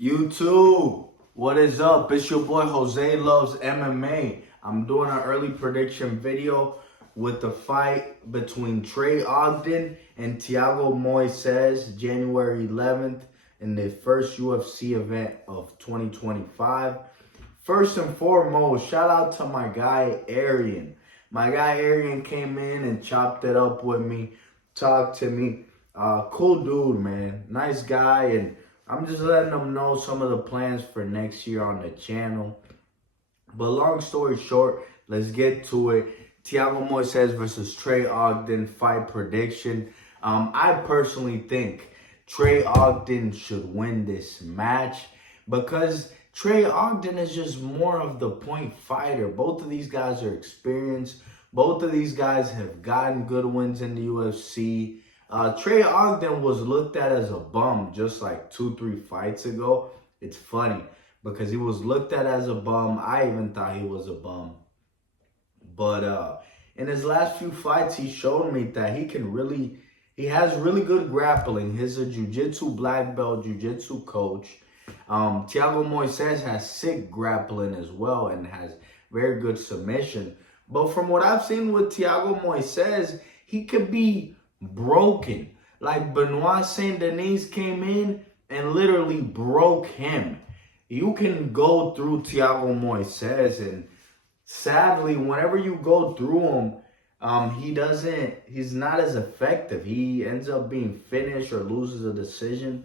YouTube, what is up? It's your boy Jose Loves MMA. I'm doing an early prediction video with the fight between Trey Ogden and Thiago Moises, January 11th, in the first UFC event of 2025. First and foremost, shout out to my guy Arian. My guy Arian came in and chopped it up with me, talked to me. Cool dude, man. Nice guy, and I'm just letting them know some of the plans for next year on the channel. But long story short, let's get to it. Thiago Moises versus Trey Ogden fight prediction. I personally think Trey Ogden should win this match because Trey Ogden is just more of the point fighter. Both of these guys are experienced. Both of these guys have gotten good wins in the UFC. Trey Ogden was looked at as a bum just like 2-3 fights ago. It's funny because he was looked at as a bum. I even thought he was a bum. But in his last few fights, he showed me that he has really good grappling. He's a jiu-jitsu black belt, jiu-jitsu coach. Thiago Moises has sick grappling as well and has very good submission. But from what I've seen with Thiago Moises, he could be broken. Like Benoit Saint Denis came in and literally broke him. You can go through Thiago Moises, and sadly, whenever you go through him, he's not as effective. He ends up being finished or loses a decision.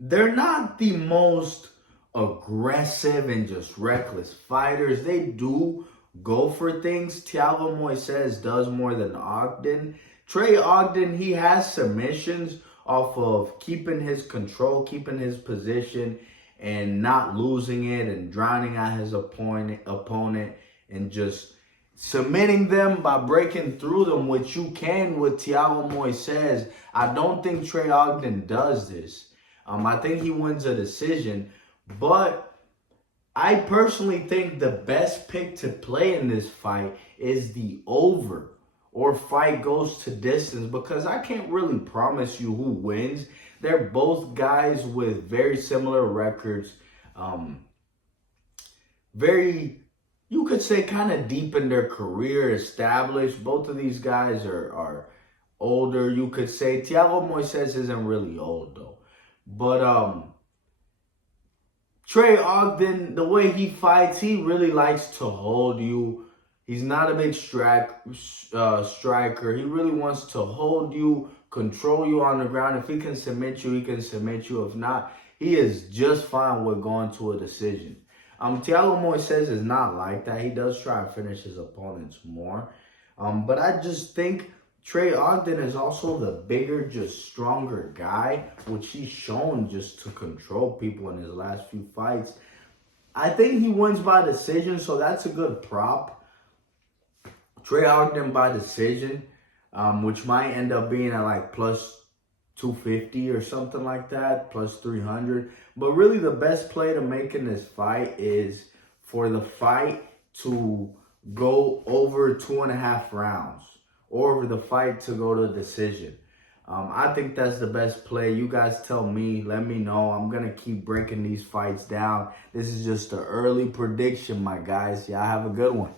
They're not the most aggressive and just reckless fighters. They do go for things. Thiago Moises does more than Ogden. Trey Ogden, he has submissions off of keeping his control, keeping his position, and not losing it and drowning out his opponent and just submitting them by breaking through them, which you can with Thiago Moises. I don't think Trey Ogden does this. I think he wins a decision, but I personally think the best pick to play in this fight is the over or fight goes to distance, because I can't really promise you who wins. They're both guys with very similar records. You could say kind of deep in their career, established. Both of these guys are older. You could say Thiago Moises isn't really old though. But Trey Ogden, the way he fights, he really likes to hold you. He's not a big striker. He really wants to hold you, control you on the ground. If he can submit you, he can submit you. If not, he is just fine with going to a decision. Thiago Moises is not like that. He does try to finish his opponents more. But I just think Trey Ogden is also the bigger, just stronger guy, which he's shown just to control people in his last few fights. I think he wins by decision, so that's a good prop. Trey Ogden by decision, which might end up being at like plus 250 or something like that, plus 300. But really the best play to make in this fight is for the fight to go over 2.5 rounds, or for the fight to go to decision. I think that's the best play. You guys tell me, let me know. I'm going to keep breaking these fights down. This is just an early prediction, my guys. Y'all have a good one.